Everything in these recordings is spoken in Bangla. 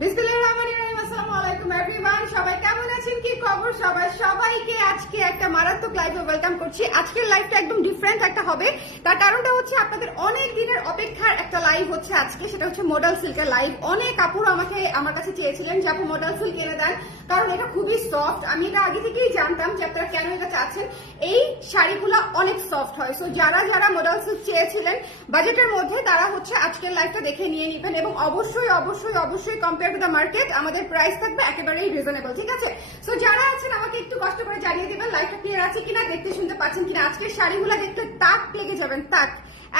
बिस्मिल्लाह আসসালামু আলাইকুম এভরিওয়ান অনেক সফট হয়। সো যারা যারা মডেল সিল্ক চেয়েছিলেন বাজেটের মধ্যে তারা হচ্ছে আজকের লাইভটা দেখে নিয়ে নেবেন। এবং অবশ্যই অবশ্যই অবশ্যই কম্পেয়ার টু দ্য মার্কেট আমাদের প্রাইস থাকবে একেবারেই রিজনেবল ঠিক আছে? সো যারা আছেন, আমাকে একটু কষ্ট করে জানিয়ে দেবেন লাইভটা ক্লিয়ার আছে কিনা, দেখতে শুনতে পাচ্ছেন কিনা। আজকের শাড়িগুলো দেখতে তাক লেগে যাবেন, তাক।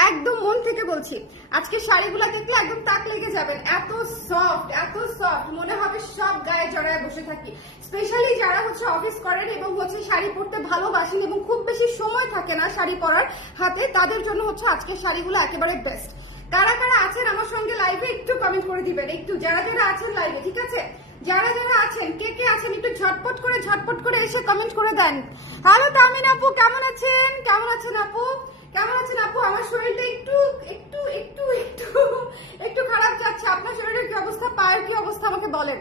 একদম মন থেকে বলছি আজকে শাড়িগুলো দেখলে একদম তাক লেগে যাবেন। এত সফট এত সফট মনে হবে সব গায়ে জড়ায় বসে থাকি। স্পেশালি যারা হচ্ছে অফিস করেন এবং হচ্ছে শাড়ি পরতে ভালোবাসেন এবং খুব বেশি সময় থাকে না শাড়ি পরার হাতে, তাদের জন্য হচ্ছে আজকের শাড়িগুলো একেবারে বেস্ট কারা কারা আছেন আমার সঙ্গে লাইভে একটু কমেন্ট করে দিবেন, একটু। যারা যারা আছেন লাইভে ঠিক আছে? যারা যারা আছেন, কে কে আছেন, একটু ঝটপট করে ঝটপট করে এসে কমেন্ট করে দেন। হ্যালো, তামিন আপু, কেমন আছেন? কেমন আছেন আপু? কেমন আছেন আপু? আমার শরীরটা একটু একটু একটু একটু একটু খারাপ যাচ্ছে। আপনার শরীরের কি অবস্থা? পায়ের কি অবস্থা? আমাকে বলেন।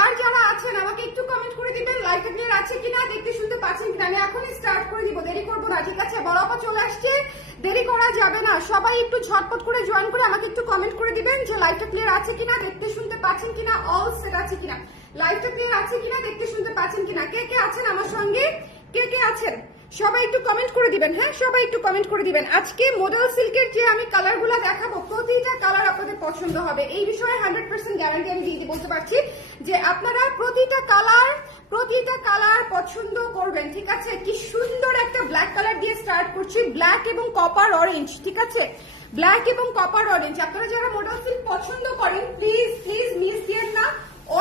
আর যারা আছেন, আমাকে একটু কমেন্ট করে দিবেন লাইক ক্লিয়ার আছে কিনা, দেখতে শুনতে পাচ্ছেন কিনা, আমি এখনই স্টার্ট করে দিব। দেরি করব না, ঠিক আছে? বড় আপা চলে আসছে। দেরি করা যাবে না। সবাই একটু ঝটপট করে জয়েন করে আমাকে একটু কমেন্ট করে দিবেন যে লাইভটা ক্লিয়ার আছে কিনা, দেখতে শুনতে পাচ্ছেন কিনা অল সেট আছে কিনা। লাইভটা ক্লিয়ার আছে কিনা, দেখতে শুনতে পাচ্ছেন কিনা? কে কে আছেন আমার সঙ্গে? কে কে আছেন? সবাই একটু কমেন্ট করে দিবেন হ্যাঁ? সবাই একটু কমেন্ট করে দিবেন। আজকে মডেল সিল্কের যে আমি কালারগুলো দেখাবো, প্রতিটা কালার আপনাদের পছন্দ হবে। এই বিষয়ে হান্ড্রেড পার্সেন্ট গ্যারান্টি আমি দিয়ে বলতে পারছি যে আপনারা প্রতিটা কালার প্রতিটা কালার পছন্দ করবেন, ঠিক আছে? কি সুন্দর একটা ব্ল্যাক কালার দিয়ে স্টার্ট করছি ব্ল্যাক এবং কপার অরেঞ্জ ঠিক আছে? ব্ল্যাক এবং কপার অরেঞ্জ আপনারা যারা মডেল সিল্ক পছন্দ করেন প্লিজ প্লিজ মিস দিয়েন না।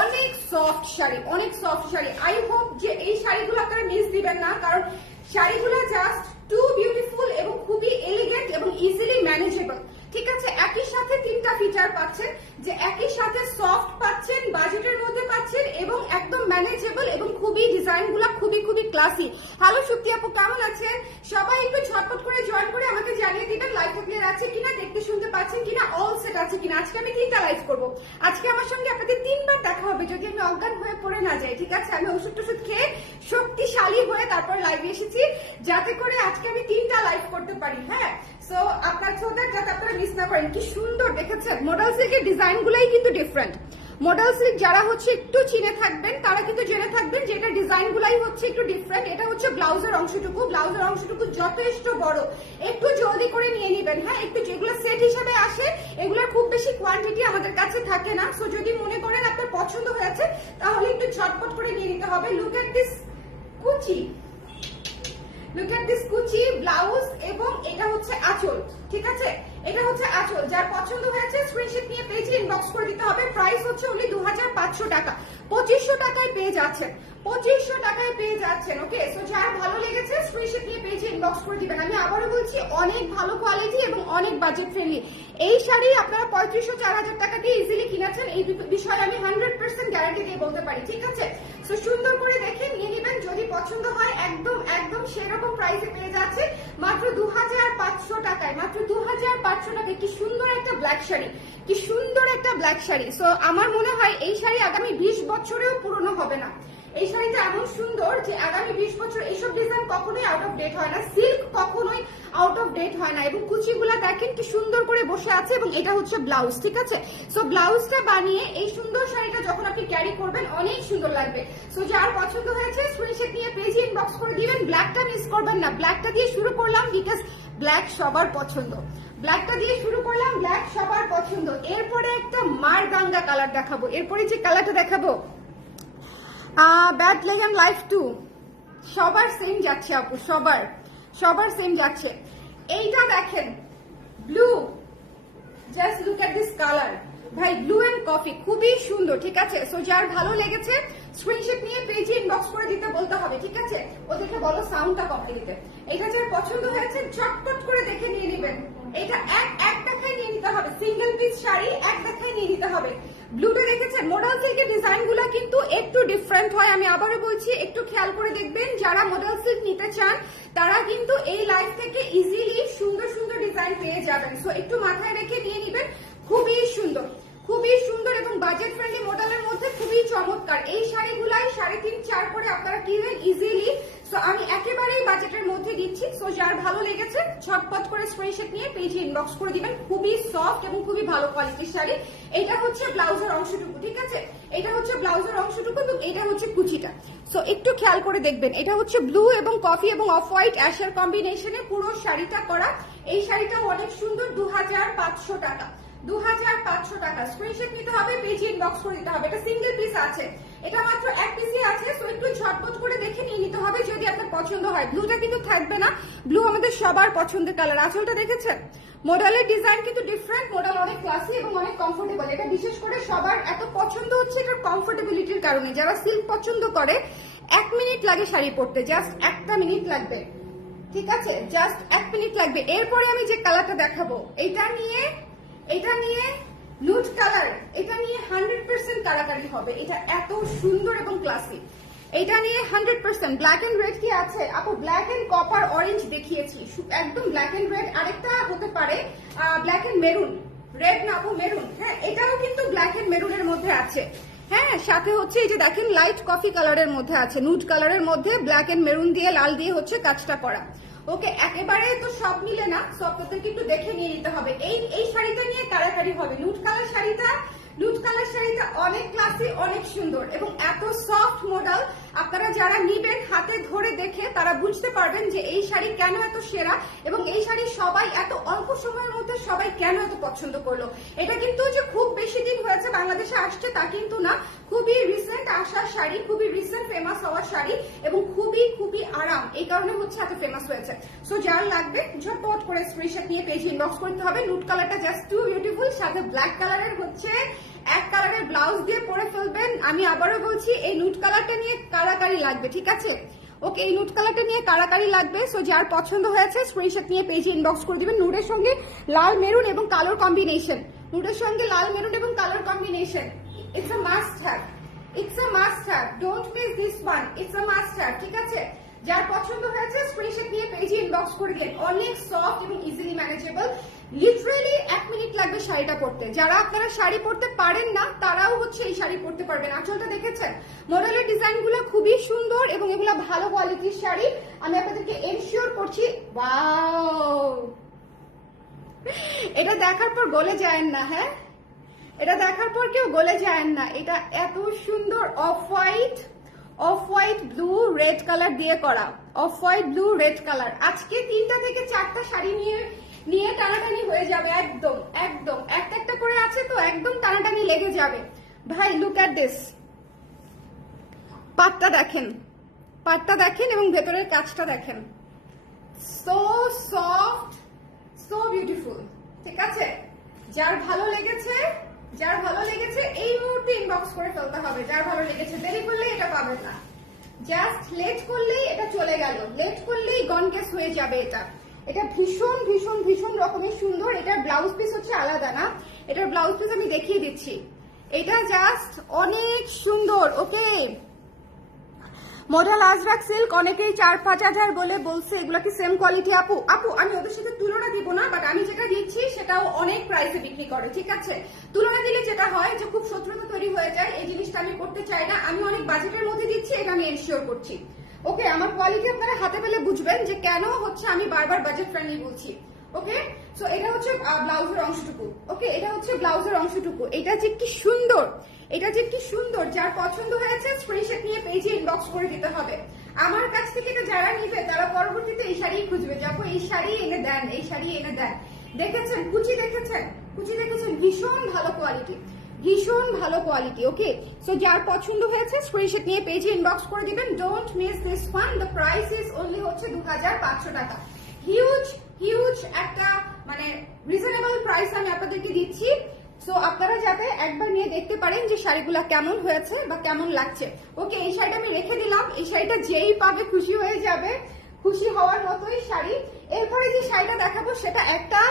অনেক সফট শাড়ি, অনেক সফট শাড়ি। আই হোপ যে এই শাড়িগুলো আপনারা মিস দিবেন না, কারণ শাড়িগুলো জাস্ট টু বিউটিফুল এবং খুবই এলিগেন্ট এবং ইজিলি ম্যানেজেবল ঠিক আছে? একই সাথে তিনটা ফিচার পাচ্ছেন যে একই সাথে সফট পাচ্ছেন বাজেটের মধ্যে পাচ্ছেন এবং একদম ম্যানেজেবল এবং খুবই ডিজাইনগুলা খুবই খুবই ক্লাসি হ্যালো শক্তি আপু, কেমন আছেন? সবাই একটু ঝটপট করে জয়েন করে আমাকে জানিয়ে দিবেন লাইভটা ক্লিয়ার আছে কিনা, দেখতে শুনতে পাচ্ছেন কিনা অল সেট আছে কিনা। আজকে আমি তিনটা লাইভ করব। আজকে আমার সঙ্গে আপনাদের তিনবার দেখা হবে, যদি আমি অজ্ঞান হয়ে পড়ে না যাই, ঠিক আছে? আমি ওষুধ টষুধ খেয়ে শক্তিশালী হয়ে তারপর লাইভে এসেছি। যাতে করে আজকে আমি তিনটা লাইভ করতে পারি হ্যাঁ? সো আপনার ছোটার যাতে আপনারা মিস না করেন, কি সুন্দর দেখেছেন? মডেল সিল্কের ডিজাইন গুলাই কিন্তু ডিফারেন্ট মডেল সিল্ক যারা হচ্ছে একটু চিনে থাকবেন, তারা কিন্তু জেনে থাকবেন যে এটা ডিজাইন গুলাই হচ্ছে একটু ডিফারেন্ট এটা হচ্ছে ব্লাউজের অংশটুকু। ব্লাউজের অংশটুকু যথেষ্ট বড়। একটু জলদি করে নিয়ে নেবেন হ্যাঁ? একটু যেগুলো সেট হিসাবে আসে, এগুলোর খুব বেশি কোয়ান্টিটি আমাদের কাছে থাকে না। সো যদি মনে করেন আপনার পছন্দ হয়েছে তাহলে একটু ঝটপট করে নিয়ে নিতে হবে। লুক এট দিস কুচি। লুক এট দিস কুচি ব্লাউজ এবং এটা হচ্ছে আঁচল, ঠিক আছে? এটা হচ্ছে আঁচল, যার পছন্দ হয়েছে স্ক্রিনশট নিয়ে পেজে ইনবক্স করে দিতে হবে। প্রাইস হচ্ছে ওনলি দু টাকা। পঁচিশশো টাকায় পেয়ে যাচ্ছেন। পঁচিশশো টাকায় পেয়ে যাচ্ছেন ওকে সো যার ভালো লেগেছে স্ক্রিনশট নিয়ে পেজে ইনবক্স করে দিবেন। আমি আবারও বলছি, অনেক ভালো কোয়ালিটি এবং অনেক বাজেট ফ্রেন্ডলি এই শাড়ি আপনারা পঁয়ত্রিশশো চার হাজার টাকা দিয়ে ইজিলি কিনেছেন। এই বিষয়ে আমি হান্ড্রেড পার্সেন্ট গ্যারান্টি দিয়ে বলতে পারি, ঠিক আছে? সো সুন্দর করে দেখে নিয়ে নেবেন, যদি পছন্দ হয়, একদম একদম সেরকম প্রাইসে পেয়ে যাচ্ছে। মাত্র দু হাজার পাঁচশো টাকায়, মাত্র দু হাজার পাঁচশো টাকায় কি সুন্দর একটা ব্ল্যাক শাড়ি, কি সুন্দর একটা ব্ল্যাক শাড়ি। সো আমার মনে হয় এই শাড়ি আগামী বিশ বছরেও পুরনো হবে না। এই শাড়িটা এমন সুন্দর যে আগামী বিশ বছর এইসব ডিজাইন কখনোই আউট অফ ডেট হয় না। সিল্ক কখনোই আউট অফ ডেট হয় না এবং কুচিগুলা দেখেন কি সুন্দর করে বসে আছে এবং এটা হচ্ছে ব্লাউজ ঠিক আছে? সো ব্লাউজটা বানিয়ে এই সুন্দর শাড়িটা যখন আপনি ক্যারি করবেন, অনেক সুন্দর লাগবে। সো যার পছন্দ হয়েছে স্ক্রিনশট নিয়ে পেজে ইনবক্স করে দিবেন। ব্ল্যাকটা মিস করবেন না। ব্ল্যাকটা দিয়ে শুরু করলাম বিকজ ব্ল্যাক সবার পছন্দ। ব্ল্যাকটা দিয়ে শুরু করলাম ব্ল্যাক সবার পছন্দ। এরপরে একটা মার গাঙ্গা কালার দেখাবো। এরপরে যে কালারটা দেখাবো ব্যাড লেগ লেগেন লাইফ টু সবার সেম যাচ্ছে আপু, সবার। সবার সেম যাচ্ছে। এইটা দেখেন blue just look at this colour ভাই ব্লু এন্ড কফি খুবই সুন্দর, ঠিক আছে? সো যার ভালো লেগেছে স্ক্রিনশট নিয়ে পেজে ইনবক্স করে দিতে বলতে হবে, ঠিক আছে? ওদেরকে বলো সাউন্ডটা কমে দিতে। এটা যার পছন্দ হয়েছে চটপট করে দেখে নিয়ে নেবেন। এটা এক এক দেখায় নিয়ে নিতে হবে। সিঙ্গেল পিস শাড়ি এক দেখায় নিয়ে নিতে হবে। ব্লুটা দেখেছেন? মডেল সিল্কের ডিজাইনগুলো কিন্তু একটু ডিফারেন্ট হয়, আমি আবারও বলছি, একটু খেয়াল করে দেখবেন, যারা মডেল সিল্ক নিতে চান, তারা কিন্তু এই লাইফ থেকে ইজিলি সুন্দর সুন্দর ডিজাইন পেয়ে যাবেন। সো একটু মাথায় রেখে নিয়ে নেবেন, খুবই সুন্দর। খুবই সুন্দর এবং বাজেট ফ্রেন্ডলি মডেলের মধ্যে খুবই চমৎকার। এই শাড়িগুলাই সাড়ে তিন, চার করে আপনারা কিনবেন ইজিলি সো আমি একেবারেই বাজেটের মধ্যে দিচ্ছি। সো যার ভালো লেগেছে, ছটপট করে স্ক্রিনশট নিয়ে পেজে ইনবক্স করে দিবেন। খুবই সফট এবং খুবই ভালো কোয়ালিটির শাড়ি। এটা হচ্ছে ব্লাউজের অংশটুকু, ঠিক আছে? এটা হচ্ছে ব্লাউজের অংশটুকু এবং এটা হচ্ছে কুচিটা। সো একটু খেয়াল করে দেখবেন, এটা হচ্ছে ব্লু এবং কফি এবং অফ হোয়াইট অ্যাশের কম্বিনেশনে পুরো শাড়িটা করা। এই শাড়িটা অনেক সুন্দর দু হাজার পাঁচশো টাকা। দু হাজার পাঁচশো টাকা। স্ক্রিনশট নিতে হবে পেজে ইনবক্স করে দিতে হবে। এটা সিঙ্গেল পিস আছে। এটা মাত্র এক পিসই আছে একটু করে দেখে নিয়ে নিতে হবে যদি পছন্দ হয়। ব্লুটা কিন্তু থাকবে না। ব্লু আমাদের সবার পছন্দের কালার আঁচলটা দেখেছেন? মডেলের ডিজাইন কিন্তু ডিফারেন্ট মডেল অনেক ক্লাসি এবং অনেক কমফোর্টেবল এটা বিশেষ করে সবার এত পছন্দ হচ্ছে এটার কমফোর্টেবিলিটির কারণে। যারা সিল্ক পছন্দ করে, এক মিনিট লাগে শাড়ি পরতে। জাস্ট একটা মিনিট লাগবে। ঠিক আছে? জাস্ট এক মিনিট লাগবে। এরপরে আমি যে কালারটা দেখাবো, এটা নিয়ে এটা নিয়ে নুট কালার এটা নিয়ে হান্ড্রেড পার্সেন্ট কারাকারি হবে। এটা এত সুন্দর এবং ক্লাসিক এটা নিয়ে hundred percent black and red কি আছে? আপু ব্ল্যাক এন্ড কপার অরেঞ্জ দেখিয়েছি। একদম ব্ল্যাক এন্ড রেড আরেকটা হতে পারে ব্ল্যাক এন্ড মেরুন রেড না আপু মেরুন হ্যাঁ এটাও কিন্তু ব্ল্যাক এন্ড মেরুনের মধ্যে আছে। হ্যাঁ সাথে হচ্ছে এই যে দেখেন লাইট কফি কালারের মধ্যে আছে। নুট কালারের মধ্যে ব্ল্যাক এন্ড মেরুন দিয়ে, লাল দিয়ে হচ্ছে কাজটা করা। ওকে, একেবারে তো সব মিলে না সব আপনাদেরকে একটু দেখে নিয়ে নিতে হবে। এই এই শাড়িটা নিয়ে তাড়াতাড়ি হবে। নুট কালার শাড়িটা, নুট কালার শাড়িটা অনেক ক্লাসি অনেক সুন্দর এবং এত সফট মডেল আপনারা যারা নিবেন, হাতে ধরে দেখে তারা বুঝতে পারবেন যে এই শাড়ি কেন এত সেরা এবং এই শাড়ি সবাই এত অল্প সময়ের মধ্যে সবাই কেন এত পছন্দ করল। এটা কিন্তু যে খুব বেশি দিন হয়েছে, বাংলাদেশে আসছে তা কিন্তু না। খুবই রিসেন্ট আসার শাড়ি, খুবই রিসেন্ট ফেমাস হওয়ার শাড়ি এবং খুবই খুবই আরাম। এই কারণে হচ্ছে এত ফেমাস হয়েছে। সো যার লাগবে, ঝটপট করে স্ক্রিনশট নিয়ে পেজ ইনবক্স করতে হবে। নুট কালারটা জাস্ট টু বিউটিফুল সাথে ব্ল্যাক কালারের হচ্ছে এক কালারের ব্লাউজ দিয়ে পরে ফেলবেন। আমি আবারও বলছি, এই নুট কালারটা নিয়ে কারাকারি লাগবে, ঠিক আছে? ওকে, এই নুট কালারটা নিয়ে কারাকারি লাগবে সো যার পছন্দ হয়েছে স্ক্রিনশট নিয়ে পেজে ইনবক্স করে দিবেন নুডের সঙ্গে লাল মেরুন এবং কালোর কম্বিনেশন নুডের সঙ্গে লাল মেরুন এবং কালোর combination it's a must have it's a must have don't miss this one it's a must have ঠিক আছে? যার পছন্দ হয়েছে স্ক্রিনশট নিয়ে পেজে ইনবক্স করে দিন অনেক সফট এবং ইজিলি ম্যানেজেবল লিটারেলি এক মিনিট লাগবে শাড়িটা পরতে। যারা আপনারা শাড়ি পরতে পারেন না, তারাও হচ্ছে এই শাড়ি পরতে পারবেন। আঁচলটা দেখেছেন? মডেলের ডিজাইনগুলো খুবই সুন্দর এবং এগুলো ভালো কোয়ালিটির শাড়ি। আমি আপনাদেরকে এনশিওর করছি। এটা দেখার পর গলে যায় না হ্যাঁ? এটা দেখার পর কেউ গলে যায় না। এটা এত সুন্দর off white off white blue red colour দিয়ে করা। Off white blue red colour আজকে তিনটা থেকে চারটা শাড়ি নিয়ে নিয়ে টানাটানি হয়ে যাবে একদম একদম। একটা একটা করে আছে তো, একদম টানাটানি লেগে যাবে। ভাই লুক অ্যাট দিস পাটটা দেখেন। পাটটা দেখেন এবং ভেতরের কাজটা দেখেন। সো সফট সো বিউটিফুল ঠিক আছে? যার ভালো লেগেছে, যার ভালো লেগেছে, এই মুহূর্তে ইনবক্স করে ফেলতে হবে। যার ভালো লেগেছে, দেরি করলে এটা পাবেন না। জাস্ট লেট করলেই এটা চলে গেল। লেট করলেই গনকেস হয়ে যাবে এটা। এটা ভীষণ ভীষণ ভীষণ রকমের সুন্দর। এটার ব্লাউজ পিস হচ্ছে আলাদা না। এটার ব্লাউজ পিস আমি দেখিয়ে দিচ্ছি। এটা জাস্ট অনেক সুন্দর ওকে মডেল আজরাক সিল্ক অনেকেই চার পাঁচ হাজার বলে বলছে, এগুলো কি সেম কোয়ালিটি আপু আপু, আমি ওদের সাথে তুলনা দিব না বাট আমি যেটা দিচ্ছি, সেটাও অনেক প্রাইসে বিক্রি করে, ঠিক আছে? তুলনা দিলে যেটা হয় যে খুব শত্রুতা তৈরি হয়ে যায়, এই জিনিসটা আমি করতে চাই না। আমি অনেক বাজেটের মধ্যে দিচ্ছি, এটা আমি এনশিওর করছি। ওকে আমার কোয়ালিটি আপনারা হাতে পেলে বুঝবেন যে কেন হচ্ছে আমি বারবার বাজেট ফ্রেন্ডলি বলছি। ওকে সো এটা হচ্ছে ব্লাউজের অংশটুকু। ওকে এটা হচ্ছে ব্লাউজের অংশটুকু। এটা যে কি সুন্দর! এটা যে কি সুন্দর! যার পছন্দ হয়েছে স্ক্রিনশট নিয়ে পেজে ইনবক্স করে দিতে হবে। আমার কাছ থেকে এটা যারা নিবে, তারা পরবর্তীতে এই শাড়ি খুঁজবে। যাব এই শাড়ি এনে দেন, এই শাড়ি এনে দেন। দেখেছেন? কুচি দেখেছেন? কুচি দেখেছেন? ভীষণ ভালো কোয়ালিটি ভীষণ ভালো কোয়ালিটি ওকে সো যার পছন্দ হয়েছে স্ক্রিনশট নিয়ে পেজে ইনবক্স করে দিবেন। Don't miss this one the price is only হচ্ছে দু হাজার পাঁচশো টাকা। হিউজ হিউজ একটা মানে রিজনেবল প্রাইস আমি আপনাদেরকে দিচ্ছি। সো আপনারা যাতে একবার নিয়ে দেখতে পারেন যে শাড়িগুলো কেমন হয়েছে বা কেমন লাগছে। ওকে এই শাড়িটা আমি রেখে দিলাম। এই শাড়িটা যেই পাবে খুশি হয়ে যাবে। খুশি হওয়ার মতোই শাড়ি। এরপরে যে শাড়িটা দেখাবো, সেটা একটা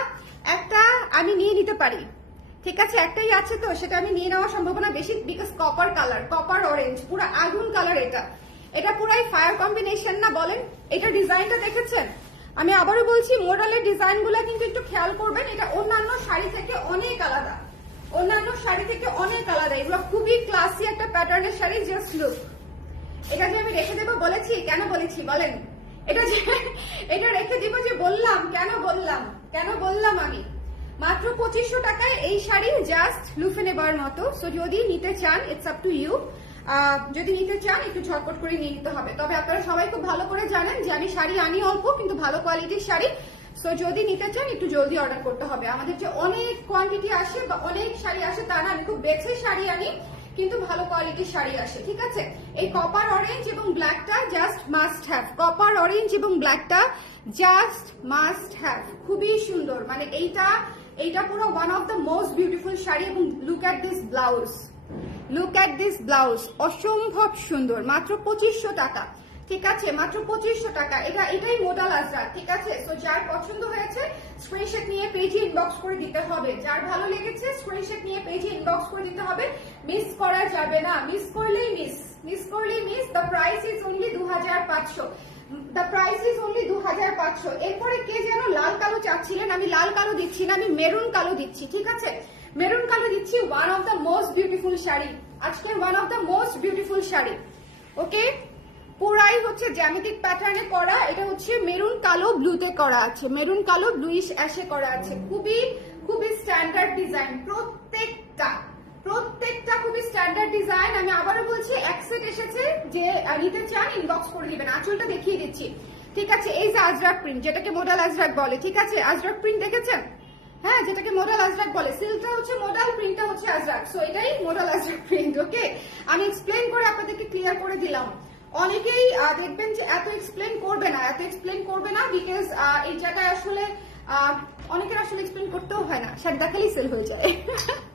একটা আমি নিয়ে নিতে পারি। ঠিক আছে, একটাই আছে তো, সেটা আমি নিয়ে নেওয়ার সম্ভাবনা বেশি because copper colour copper orange পুরো আগুন কালার এটা। এটা পুরাই ফায়ার কম্বিনেশন না বলেন? এটা ডিজাইনটা দেখেছেন? আমি আবারও বলছি মোডালের ডিজাইনগুলা কিন্তু একটু খেয়াল করবেন, এটা অন্যান্য শাড়ি থেকে অনেক আলাদা। অন্যান্য শাড়ি থেকে অনেক আলাদা। এগুলো খুবই ক্লাসি একটা প্যাটার্নের শাড়ি জাস্ট লুক এটা যে আমি রেখে দেবো, বলেছি? কেন বলেছি? বলেন। এটা যে এটা রেখে দিব যে বললাম, কেন বললাম? কেন বললাম আমি? মাত্র পঁচিশশো টাকায় এই শাড়ি জাস্ট লুফে নেবার মতো। সো যদি নিতে চান ইটস আপ টু ইউ যদি নিতে চান, একটু ঝটপট করে নিয়ে নিতে হবে। তবে আপনারা সবাই খুব ভালো করে জানেন যে আমি শাড়ি আনি অল্প, কিন্তু ভালো কোয়ালিটির শাড়ি। সো যদি নিতে চান, একটু জলদি অর্ডার করতে হবে। আমাদের যে অনেক কোয়ান্টিটি আসে বা অনেক শাড়ি আসে, তা না, আমি খুব বেছে শাড়ি আনি, কিন্তু ভালো কোয়ালিটির শাড়ি আসে, ঠিক আছে? এই কপার অরেঞ্জ এবং ব্ল্যাকটা just must have copper orange এবং ব্ল্যাকটা জাস্ট মাস্ট হ্যাভ খুবই সুন্দর। মানে এইটা এইটা পুরো one of the most beautiful sari এবং look at this blouse look at this blouse অসম্ভব সুন্দর, মাত্র পঁচিশশো টাকা। ঠিক আছে, মাত্র পঁচিশশো টাকা। এটা, এটাই মোডাল আজরা ঠিক আছে? তো যার পছন্দ হয়েছে স্ক্রিনশট নিয়ে পেজে ইনবক্স করে দিতে হবে। যার ভালো লেগেছে স্ক্রিনশট নিয়ে পেজে ইনবক্স করে দিতে হবে। মিস করা যাবে না। মিস করলেই মিস মিস করলেই miss the price is only দু হাজার পাঁচশো। দ্য প্রাইস ইজ অনলি দু হাজার পাঁচশো এরপরে কে যেন লাল কালো চাচ্ছিলেন, আমি লাল কালো দিচ্ছি না, আমি মেরুন কালো দিচ্ছি, ঠিক আছে? মেরুন কালো দিচ্ছি one of the most beautiful sari. আজকের one of the most beautiful sari. Okay? পুরাই হচ্ছে জ্যামিতিক প্যাটার্নে করা, এটা হচ্ছে মেরুন কালো ব্লুতে করা আছে। মেরুন কালো ব্লুইশ অ্যাশে করা আছে। খুবই খুবই স্ট্যান্ডার্ড ডিজাইন প্রত্যেকটা খুবই স্ট্যান্ডার্ড ডিজাইন আমি আবারও বলছি এক সেট এসেছে যে নিতে চান ইনবক্স করে দিবেন। আঁচলটা দেখিয়ে দিচ্ছি। ঠিক আছে, এই যে আজরাক প্রিন্ট যেটাকে মোডাল আজরাক বলে, ঠিক আছে? আজরাক প্রিন্ট দেখেছেন? হ্যাঁ যেটাকে মোডাল আজরাক বলে। সিল্কটা হচ্ছে মোডাল প্রিন্টটা হচ্ছে আজরাক সো এটাই মোডাল আজরাক প্রিন্ট ওকে আমি এক্সপ্লেন করে আপনাদেরকে ক্লিয়ার করে দিলাম। অনেকেই দেখবেন যে এত এক্সপ্লেন করবে না, এত এক্সপ্লেন করবে না বিকজ এই জায়গায় আসলে অনেকের আসলে এক্সপ্লেন করতেও হয় না। শাড়ি দেখালেই সেল হয়ে যায়।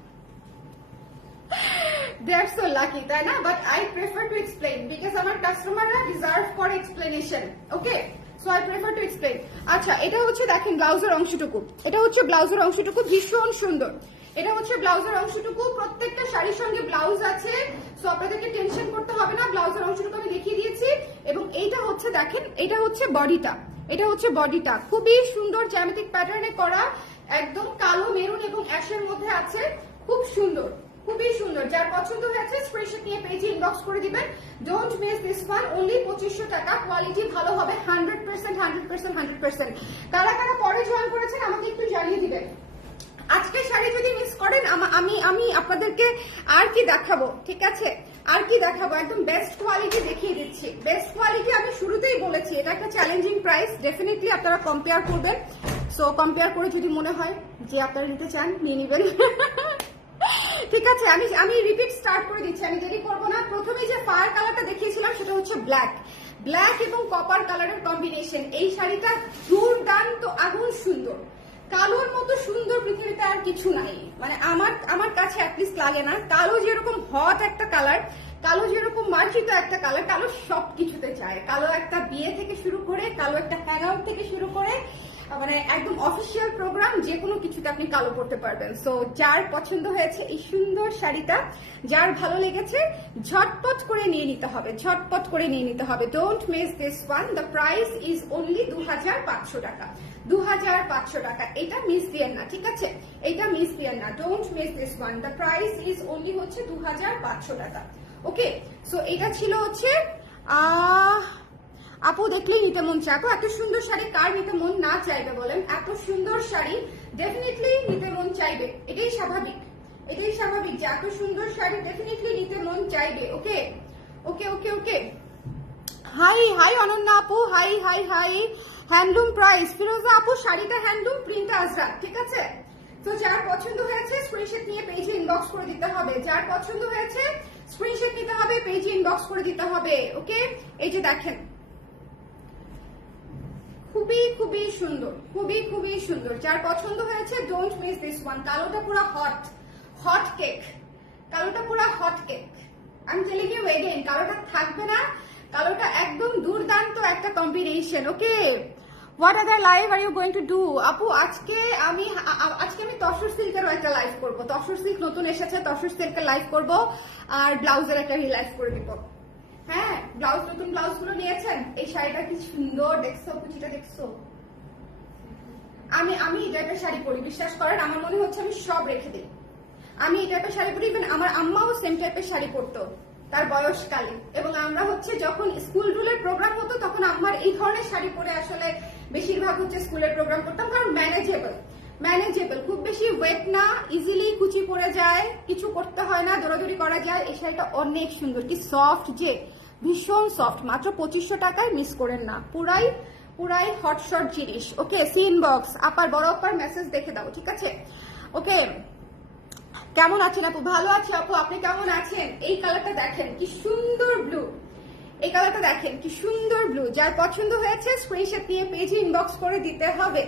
দে আর সো লাকি তাই না? But I prefer to explain because আমার কাস্টমাররা ডিজার্ভ করে explanation okay so I prefer to explain আচ্ছা এটা হচ্ছে দেখেন ব্লাউজের অংশটুকু। এটা হচ্ছে ব্লাউজের অংশটুকু, ভীষণ সুন্দর। এটা হচ্ছে ব্লাউজের অংশটুকু, প্রত্যেকটা শাড়ির সঙ্গে ব্লাউজ আছে। সো আপনাদেরকে টেনশন করতে হবে না, ব্লাউজের অংশটুকু আমি দেখিয়ে দিয়েছি। এবং এইটা হচ্ছে দেখেন, এটা হচ্ছে বডিটা। এটা হচ্ছে বডিটা। খুবই সুন্দর জ্যামিতিক প্যাটার্নে করা, একদম কালো মেরুন এবং অ্যাশের মধ্যে আছে। খুব সুন্দর। খুবই সুন্দর। যার পছন্দ হয়েছে স্ক্রিনশট নিয়ে পেজে ইনবক্স করে দিবেন। Don't miss this one only পঁচিশশো টাকা। কোয়ালিটি ভালো হবে। Hundred percent hundred percent hundred percent কারা কারা পরে জয়েন করেছেন, আমাকে একটু জানিয়ে দিবেন। আজকে শাড়ি যদি মিস করেন, আমা- আমি আপনাদেরকে আর কি দেখাবো, ঠিক আছে? আর কি দেখাবো? একদম বেস্ট কোয়ালিটি দেখিয়ে দিচ্ছি। বেস্ট কোয়ালিটি আমি শুরুতেই বলেছি, এটা একটা চ্যালেঞ্জিং প্রাইস ডেফিনেটলি আপনারা কম্পেয়ার করবেন। সো কম্পেয়ার করে যদি মনে হয় যে আপনারা নিতে চান, নিয়ে নেবেন। ঠিক আছে, আমি আমি রিপিট স্টার্ট করে দিচ্ছি। আমি দেরি করব না প্রথমে যে ফায়ার কালারটা দেখিয়েছিলাম, সেটা হচ্ছে ব্ল্যাক ব্ল্যাক এবং কপার কালারের কম্বিনেশন এই শাড়িটা দুর্দান্ত, আগুন সুন্দর। কালোর মতো সুন্দর পৃথিবীতে আর কিছু নাই। মানে আমার আমার কাছে লাগে না। কালো যেরকম হট একটা কালার কালো যেরকম মার্জিত একটা কালার কালো সব কিছুতে চায়। কালো একটা বিয়ে থেকে শুরু করে, কালো একটা হ্যাং থেকে শুরু করে মানে একদম অফিসিয়াল প্রোগ্রাম যে কোনো কিছুতে আপনি কালো পড়তে পারবেন। সো যার পছন্দ হয়েছে এই সুন্দর শাড়িটা, যার ভালো লেগেছে, ঝটপট করে নিয়ে নিতে হবে, ঝটপট করে নিয়ে নিতে হবে। Don't miss this one the price is only দু হাজার পাঁচশো টাকা। দু হাজার পাঁচশো টাকা। এটা মিস দিয়েন না, ঠিক আছে? এটা মিস দিয়েন না। Don't miss this one the price is only হচ্ছে দু হাজার পাঁচশো টাকা। ওকে সো এটা ছিল হচ্ছে, আহ আপু, দেখলেই নিতে মন চায়। এত সুন্দর শাড়ি কার নিতে মন না চাইবে বলেন? এত সুন্দর শাড়ি ডেফিনেটলি নিতে মন চাইবে। এটাই স্বাভাবিক। এটাই স্বাভাবিক যে এত সুন্দর শাড়ি ডেফিনেটলি নিতে মন চাইবে। Okay? Okay okay okay? Hi hi, Ananya আপু। Hi hi hi. Handloom price. Firoza আপু, শাড়িটা হ্যান্ডলুম প্রিন্ট আজরাক ঠিক আছে? তো যার পছন্দ হয়েছে স্ক্রিনশট নিয়ে পেজে ইনবক্স করে দিতে হবে। যার পছন্দ হয়েছে স্ক্রিনশট নিতে হবে পেজে ইনবক্স করে দিতে হবে। ওকে? এই যে দেখেন। খুবই খুবই সুন্দর, খুবই খুবই সুন্দর। যার পছন্দ হয়েছে ডোন্ট মিস দিস ওয়ান কালোটা পুরো হট হট কেক কালোটা পুরো হট কেক আমি টেলিং ইউ এগেইন কালোটা থাকবে না। কালোটা একদম দুর্দান্ত একটা combination okay what other live are you going to do আপু, আজকে আমি আজকে আমি তসর সিল্কেরও একটা লাইভ করব। তসর সিল্ক নতুন এসেছে, তসর সিল্কের লাইভ করব, আর ব্লাউজের একটা লাইভ করে দিব হ্যাঁ ব্লাউজ নতুন ব্লাউজগুলো নিয়েছেন। এই শাড়িটা কি সুন্দর দেখছ, কুচিটা দেখছ? আমি আমি এই টাইপের শাড়ি পরি, বিশ্বাস করেন, আমার মনে হচ্ছে আমি সব রেখে দিই। আমি এই টাইপের শাড়ি পরি ইভেন আমার আম্মাও সেম টাইপের শাড়ি পরতো, তার বয়সকালে এবং আমরা হচ্ছে যখন স্কুল রুলের প্রোগ্রাম হতো, তখন আমার এই ধরনের শাড়ি পরে আসলে বেশিরভাগ হচ্ছে স্কুলের প্রোগ্রাম করতাম, কারণ ম্যানেজেবল ম্যানেজেবল খুব বেশি ওয়েট না ইজিলি কুচি পড়ে যায়, কিছু করতে হয় না, দৌড়াদৌড়ি করা যায়, এই শাড়িটা অনেক সুন্দর, কি সফট যে। ভীষণ সফট মাত্র পঁচিশশো টাকায় মিস করেন না। পুরাই পুরাই হটশট জিনিস। ওকে সিন বক্স আপার বড় আপার মেসেজ দেখে দাও ঠিক আছে? ওকে কেমন আছেন আপু? ভালো আছে আপু, আপনি কেমন আছেন? এই কালারটা দেখেন, কি সুন্দর ব্লু এই কালারটা দেখেন, কি সুন্দর ব্লু যার পছন্দ হয়েছে স্ক্রিনশট নিয়ে পেজে ইনবক্স করে দিতে হবে।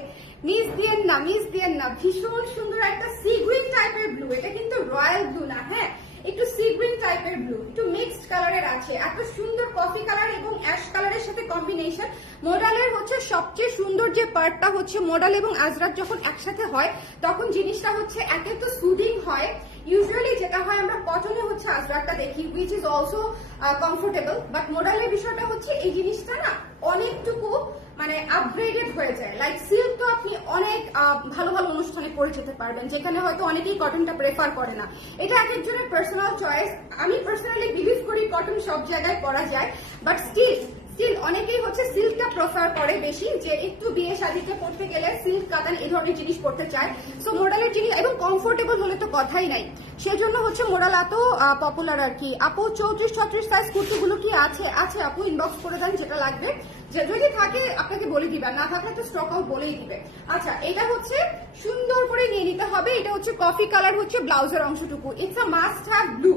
মিস দিয়েন না মিস দিয়েন না, ভীষণ সুন্দর একটা সি টাইপের ব্লু এটা কিন্তু রয়্যাল ব্লু না হ্যাঁ? একটু সি গ্রিন টাইপের ব্লু একটু মিক্সড কালারের আছে। এত সুন্দর কফি কালার এবং অ্যাশ কালারের সাথে কম্বিনেশন মোডালের হচ্ছে সবচেয়ে সুন্দর যে পার্টটা হচ্ছে মোডাল এবং আজরাত যখন একসাথে হয়, তখন জিনিসটা হচ্ছে একে তো সুদিং হয়। ইউজুয়ালি যেটা হয়, আমরা কটনে হচ্ছে আজরাতটা দেখি which is also comfortable but মোডালের বিষয়টা হচ্ছে এই জিনিসটা না অনেকটুকু মানে আপগ্রেডেড হয়ে যায়। লাইক সিল্ক তো আপনি অনেক ভালো ভালো অনুষ্ঠানে পরে যেতে পারবেন, যেখানে হয়তো অনেকেই কটনটা প্রেফার করে না। এটা এক একজনের পার্সোনাল চয়েস আমি পার্সোনালি বিলিভ করি কটন সব জায়গায় পরা যায় বাট স্টিল স্টিল অনেকেই হচ্ছে সিল্কটা প্রেফার করে বেশি, যে একটু বিয়ে শাদিতে পড়তে গেলে সিল্ক কাতান এই ধরনের জিনিস পড়তে চায়। সো মোডালের জিনিস, এবং কমফোর্টেবল হলে তো কথাই নাই। সেজন্য হচ্ছে মোডাল এত পপুলার আর কি। আপু, চৌত্রিশ ছত্রিশ সাইজ কুর্তিগুলো কি আছে? আছে, আপু ইনবক্স করে দেন যেটা লাগবে। যে যদি থাকে, আপনাকে বলে দিবে। না থাকলে তো স্টক আউট বলেই দিবে। আচ্ছা এটা হচ্ছে সুন্দর করে নিয়ে নিতে হবে। এটা হচ্ছে কফি কালার হচ্ছে ব্লাউজের অংশটুকু। It's a must have blue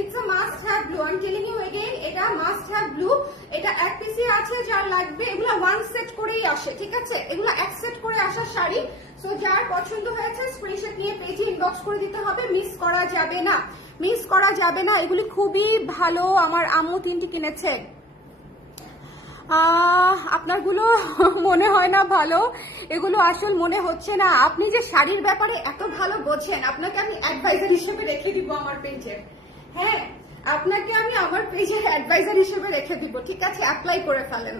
it's a must have blue আমি টেলিং ইউ এগেইন এটা মাস্ট হ্যাভ ব্লু এটা এক পিসি আছে, যার লাগবে, এগুলো ওয়ান সেট করেই আসে, ঠিক আছে? এগুলো এক সেট করে আসা শাড়ি। সো যার পছন্দ হয়েছে স্ক্রিনশট নিয়ে পেজে ইনবক্স করে দিতে হবে। মিস করা যাবে না। মিস করা যাবে না। এগুলি খুবই ভালো। আমার আম্মু তিনটি কিনেছে। আপনারগুলো মনে হয় না ভালো। এগুলো আসল মনে হচ্ছে না। আপনি যে শাড়ির ব্যাপারে এত ভালো বোঝেন, আপনাকে আমি অ্যাডভাইজার হিসেবে রেখে দিব আমার পেজে হ্যাঁ আপনাকে আমি আমার পেজের অ্যাডভাইজার হিসেবে রেখে দিব, ঠিক আছে? অ্যাপ্লাই করে ফেলেন।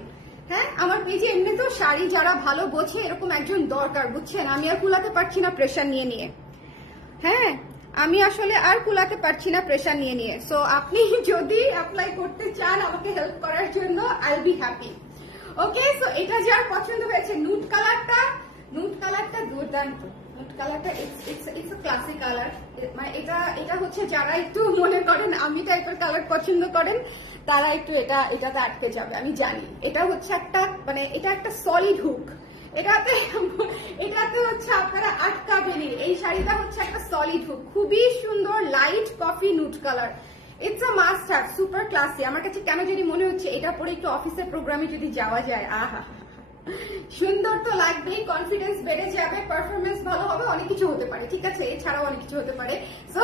হ্যাঁ আমার পেজে এমনিতেও শাড়ি যারা ভালো বোঝে, এরকম একজন দরকার, বুঝছেন? আমি আর কুলাতে পারছি না প্রেশার নিয়ে নিয়ে। হ্যাঁ আমি আসলে আর কুলাতে পারছি না প্রেশার নিয়ে নিয়ে। সো আপনি যদি অ্যাপ্লাই করতে চান আমাকে হেল্প করার জন্য I be happy okay so এটা যার পছন্দ হয়েছে নুট কালারটা নুট কালারটা দুর্দান্ত। কালারটা ইটস ইটস ক্লাসিক কালার মানে এটা এটা হচ্ছে যারা একটু মনে করেন, আমি টাইপের কালার পছন্দ করেন, তারা একটু এটা, এটাতে আটকে যাবে, আমি জানি। এটা হচ্ছে একটা মানে এটা একটা সলিড হুক এটাতে এটাতে হচ্ছে আপনারা আটকাবেনই। এই শাড়িটা হচ্ছে একটা সলিড হুক খুবই সুন্দর light coffee nude colour it's a master super classy আমার কাছে কেন জানি মনে হচ্ছে, এটা পরে একটু অফিসের প্রোগ্রামে যদি যাওয়া যায়, আহা। সুন্দর তো লাগবেই কনফিডেন্স বেড়ে যাবে পারফরমেন্স ভালো হবে, অনেক কিছু হতে পারে, ঠিক আছে? এছাড়াও অনেক কিছু হতে পারে। সো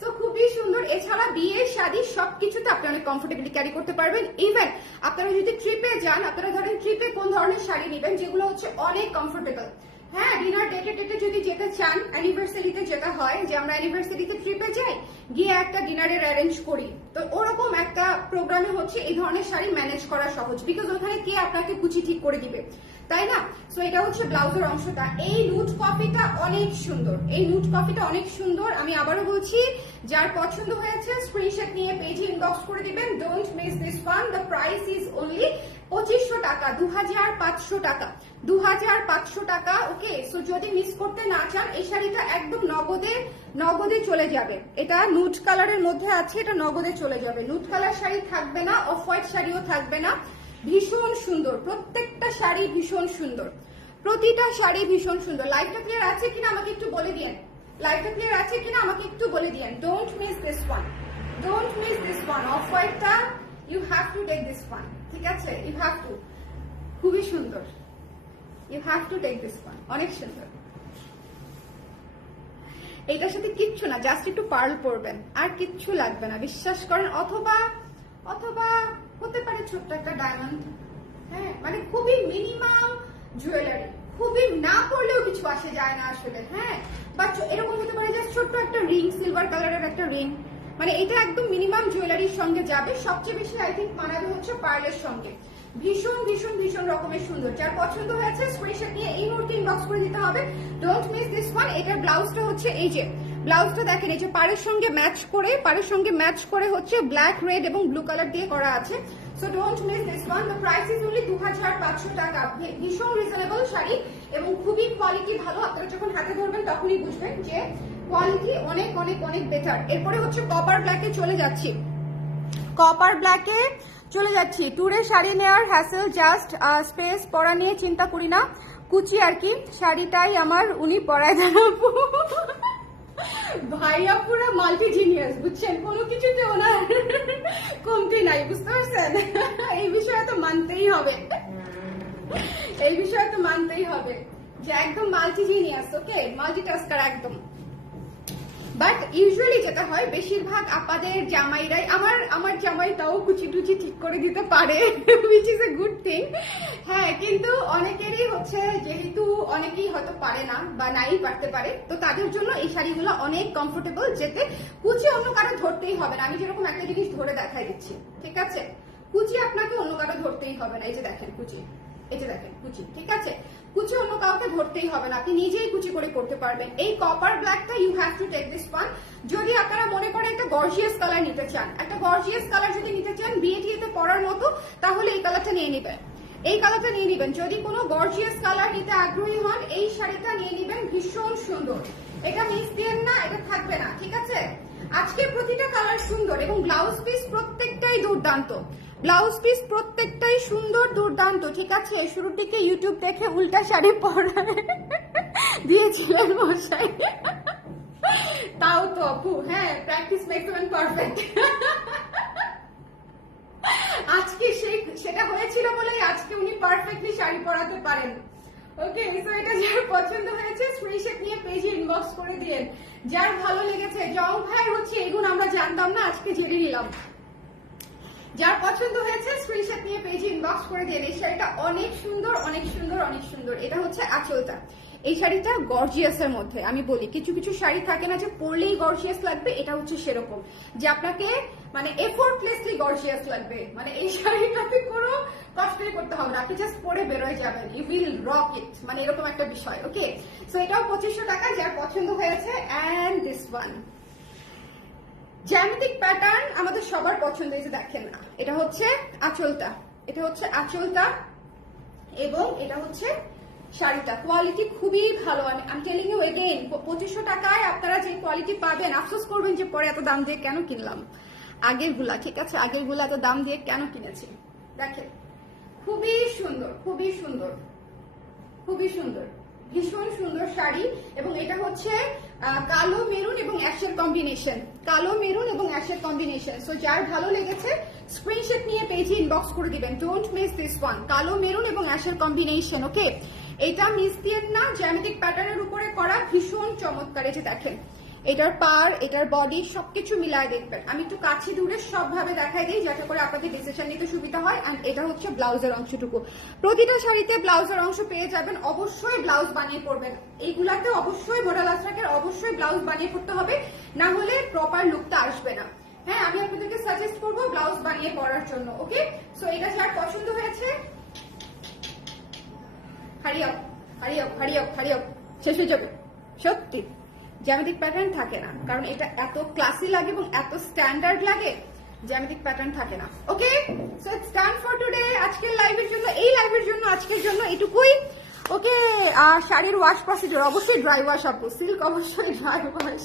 সো খুবই সুন্দর। এছাড়া বিয়ে শাড়ি সবকিছুতে আপনি অনেক কমফোর্টেবলি ক্যারি করতে পারবেন। ইভেন আপনারা যদি ট্রিপে যান, আপনারা ধরেন ট্রিপে কোন ধরনের শাড়ি নেবেন, যেগুলো হচ্ছে অনেক কমফোর্টেবল হ্যাঁ ডিনার ডেটে ডেটে যদি যেতে চান অ্যানিভার্সারিতে যেটা হয়, যে আমরা অ্যানিভার্সারিতে ট্রিপে যাই, গিয়ে একটা ডিনারের অ্যারেঞ্জ করি। তো ওরকম একটা প্রোগ্রামে হচ্ছে এই ধরনের শাড়ি ম্যানেজ করা সহজ বিকজ ওখানে কে আপনাকে কুচি ঠিক করে দিবে? তাই না? সো এটা হচ্ছে ব্লাউজের অংশটা। এই নুট কফিটা অনেক সুন্দর। এই নুট কফিটা অনেক সুন্দর। আমি আবারও বলছি, যার পছন্দ হয়েছে স্ক্রিনশট নিয়ে পেজে ইনবক্স করে দিবেন। Don't miss this one the price is only পঁচিশশো টাকা দু হাজার পাঁচশো টাকা। দু হাজার পাঁচশো টাকা ওকে সো যদি মিস করতে না চান, এই শাড়িটা একদম নগদে নগদে চলে যাবে। এটা নুট কালারের মধ্যে আছে, এটা নগদে চলে যাবে। নুট কালার শাড়ি থাকবে না অফ হোয়াইট শাড়িও থাকবে না। ভীষণ সুন্দর, প্রত্যেকটা শাড়ি ভীষণ সুন্দর। প্রতিটা শাড়ি ভীষণ সুন্দর। লাইটটা ক্লিয়ার আছে কিনা আমাকে একটু বলে দিয়েন? লাইটটা ক্লিয়ার আছে কিনা আমাকে একটু বলে দিয়েন? Don't miss this one don't miss this one off হোয়াইটটা you have to take this one ঠিক আছে? ইউ হ্যাভ টু খুবই সুন্দর। You have to take this one অনেক সুন্দর। এইটার সাথে কিচ্ছু না জাস্ট একটু পার্ল পরবেন। আর কিচ্ছু লাগবে না। বিশ্বাস করেন, অথবা অথবা হতে পারে ছোট্ট একটা ডায়মন্ড হ্যাঁ মানে খুবই মিনিমাম জুয়েলারি খুবই না পড়লেও কিছু আসে যায় না আসলে হ্যাঁ। বা এরকম হতে পারে যে ছোট্ট একটা রিং সিলভার কালারের একটা রিং মানে এটা একদম মিনিমাম জুয়েলারির সঙ্গে যাবে। সবচেয়ে বেশি আই থিঙ্ক মানাবে হচ্ছে পার্লের সঙ্গে। ভীষণ ভীষণ ভীষণ রকমের সুন্দর। যার পছন্দ হয়েছে স্ক্রিনশট নিয়ে এই মুহূর্তে ইনবক্স করে দিতে হবে। ডোন্ট মিস দিস ওয়ান এটার ব্লাউজটা হচ্ছে এই যে। ব্লাউজটা দেখেন, এই যে পাড়ের সঙ্গে ম্যাচ করে, পাড়ের সঙ্গে ম্যাচ করে হচ্ছে ব্ল্যাক রেড এবং ব্লু কালার দিয়ে করা আছে। So don't miss this one the price is only দু হাজার পাঁচশো টাকা। ভীষণ রিজনেবল শাড়ি এবং খুবই কোয়ালিটি ভালো। আপনারা যখন হাতে ধরবেন তখনই বুঝবেন যে কোয়ালিটি অনেক অনেক অনেক বেটার এরপরে হচ্ছে কপার ব্ল্যাকে চলে যাচ্ছি। কপার ব্ল্যাকে চলে যাচ্ছি। ট্যুরে শাড়ি নেওয়ার হ্যাসেল জাস্ট স্পেস পরা নিয়ে চিন্তা করি না। কুচি আর কি, শাড়িটাই আমার, উনি পরায় দাঁড়াবো। ভাইয়া পুরো মাল্টি জিনিয়াস বুঝছেন? কোনো কিছুতে ওনার কমতি নাই, বুঝতে পারছেন? এই বিষয়ে তো মানতেই হবে। এই বিষয়ে তো মানতেই হবে যে একদম মাল্টি জিনিয়াস ওকে মাল্টিটাস্কার একদম। বাট ইউজুয়ালি যেটা হয়, বেশিরভাগ আপাদের জামাইরাই, আমার আমার জামাই তাও কুচি টুচি ঠিক করে দিতে পারে which is a good thing হ্যাঁ কিন্তু অনেকেরই হচ্ছে, যেহেতু অনেকেই হয়তো পারে না বা নাই পারতে পারে, তো তাদের জন্য এই শাড়িগুলো অনেক কমফোর্টেবল যেতে কুচি অন্য কারও ধরতেই হবে না। আমি যেরকম একটা জিনিস ধরে দেখাই দিচ্ছি, ঠিক আছে? কুচি আপনাকে অন্য কারও ধরতেই হবে না। এই যে দেখেন কুচি, এই যে দেখেন কুচি, ঠিক আছে? কুচি অন্য কাউকে ধরতেই হবে না। আপনি নিজেই কুচি করে করতে পারবেন। এই কপার ব্ল্যাকটা you have to take this one যদি আপনারা মনে করেন একটা গর্জিয়াস কালার নিতে চান, একটা গর্জিয়াস কালার যদি নিতে চান বিয়ে টিয়েতে পরার মতো, তাহলে এই কালারটা নিয়ে নেবেন। এই কালারটা নিয়ে নেবেন। যদি কোনো গর্জিয়াস কালার নিতে আগ্রহী হন, এই শাড়িটা নিয়ে নেবেন ভীষণ সুন্দর। এটা মিস দিয়ে না, এটা থাকবে না, ঠিক আছে? আজকে প্রতিটা কালার সুন্দর এবং ব্লাউজ পিস প্রত্যেকটাই দুর্দান্ত। ব্লাউজ পিস প্রত্যেকটাই সুন্দর, দুর্দান্ত। ঠিক আছে, শুরুর দিকে ইউটিউব দেখে উল্টা শাড়ি পরা দিয়েছিলেন মশাই। তাও তো আপু হ্যাঁ প্র্যাকটিস মেক্স পারফেক্ট আজকে সেই, সেটা হয়েছিল বলেই আজকে উনি পারফেক্টলি শাড়ি পরাতে পারেন। ওকে সো এটা যার পছন্দ হয়েছে স্ক্রিনশট নিয়ে পেজে ইনবক্স করে দিয়েন। যার ভালো লেগেছে, জং ভাই হচ্ছে এগুলো আমরা জানতাম না, আজকে জেনে নিলাম। যার পছন্দ হয়েছে স্ক্রিনশট নিয়ে পেজে ইনবক্স করে দিন এই শাড়িটা অনেক সুন্দর অনেক সুন্দর অনেক সুন্দর। এটা হচ্ছে আঁচলটা। এই শাড়িটা গর্জিয়াস এর মধ্যে, আমি বলি। কিছু কিছু শাড়ি থাকে না যে পরলেই গর্জিয়াস লাগবে, এটা হচ্ছে সেরকম। যে আপনাকে মানে এফোর্টলেসলি গর্জিয়াস লাগবে। মানে এই শাড়িটাতে কোনো কষ্টই করতে হবে না, আপনি জাস্ট পরে বেরোয় যাবেন। ইউ উইল রক ইট মানে এরকম একটা বিষয় ওকে সো এটাও পঁচিশশো টাকা, যার পছন্দ হয়েছে অ্যান্ড দিস ওয়ান জ্যামিতিক প্যাটার্ন আমাদের সবার পছন্দ যে দেখেন না। এটা হচ্ছে আঁচলটা। এটা হচ্ছে আঁচলটা, এবং এটা হচ্ছে শাড়িটা। কোয়ালিটি খুবই ভালো। আমি টেলিং ইউ এগেইন পঁচিশশো টাকায় আপনারা যে কোয়ালিটি পাবেন, আফসোস করবেন যে পরে এত দাম দিয়ে কেন কিনলাম। আগেরগুলা ঠিক আছে? আগেরগুলা এত দাম দিয়ে কেন কিনেছি? দেখেন, খুবই সুন্দর খুবই সুন্দর খুবই সুন্দর। ভীষণ সুন্দর শাড়ি এবং এটা হচ্ছে কালো, মেরুন এবং অ্যাশের কম্বিনেশন কালো, মেরুন এবং অ্যাশের কম্বিনেশন সো যার ভালো লেগেছে স্ক্রিনশট নিয়ে পেজে ইনবক্স করে দিবেন। ডোন্ট মিস দিস ওয়ান কালো, মেরুন এবং অ্যাশের কম্বিনেশন ওকে এটা মিস দিয়ে না, জ্যামিতিক প্যাটার্নের উপরে করা ভীষণ চমৎকার যে দেখেন। এটার পার, এটার বডি সবকিছু মিলায় দেখবেন। আমি একটু কাছে দূরে সবভাবে দেখাই দিই, যাতে করে আপনাদের ডিসিশন নিতে সুবিধা হয়। এন্ড এটা হচ্ছে ব্লাউজের অংশটুকু। প্রতিটা শাড়িতে ব্লাউজের অংশ পেয়ে যাবেন। অবশ্যই ব্লাউজ বানিয়ে পড়বেন এইগুলাতে অবশ্যই মোডাল আশ্রাকের অবশ্যই ব্লাউজ বানিয়ে পড়তে হবে। না হলে প্রপার লুকটা আসবে না। হ্যাঁ আমি আপনাদেরকে সাজেস্ট করব ব্লাউজ বানিয়ে পড়ার জন্য ওকে সো এটা যার পছন্দ হয়েছে হারিয়াও হারিয়াও হারিয়াও শেষ হয়ে যাবে। সত্যি। জ্যামিতিক প্যাটার্ন থাকে না। কারণ এটা এত ক্লাসি লাগে এবং এত স্ট্যান্ডার্ড লাগে, জ্যামিতিক প্যাটার্ন থাকে না। Okay so it's done for today আজকের লাইভের জন্য, এই লাইভের জন্য, আজকের জন্য এটুকুই। ওকে আর শাড়ির ওয়াশ প্রসিডিওর অবশ্যই ড্রাই ওয়াশ আপু। সিল্ক অবশ্যই ড্রাই ওয়াশ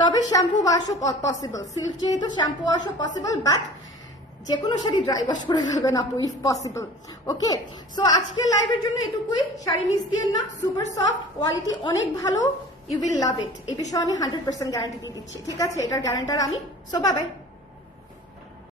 তবে শ্যাম্পু ওয়াশও পসিবল সিল্ক যেহেতু শ্যাম্পু ওয়াশও পসিবল বাট যে কোনো শাড়ি ড্রাই ওয়াশ করে ফেলবেন আপু ইফ পসিবল ওকে সো আজকের লাইভের জন্য এটুকুই। শাড়ি মিস দিয়ে না। সুপার সফট কোয়ালিটি অনেক ভালো। ইউ উইল লাভ ইট এই বিষয়ে আমি হান্ড্রেড পার্সেন্ট গ্যারান্টি দিয়ে দিচ্ছি। ঠিক আছে? এটার গ্যারান্টার আমি। So by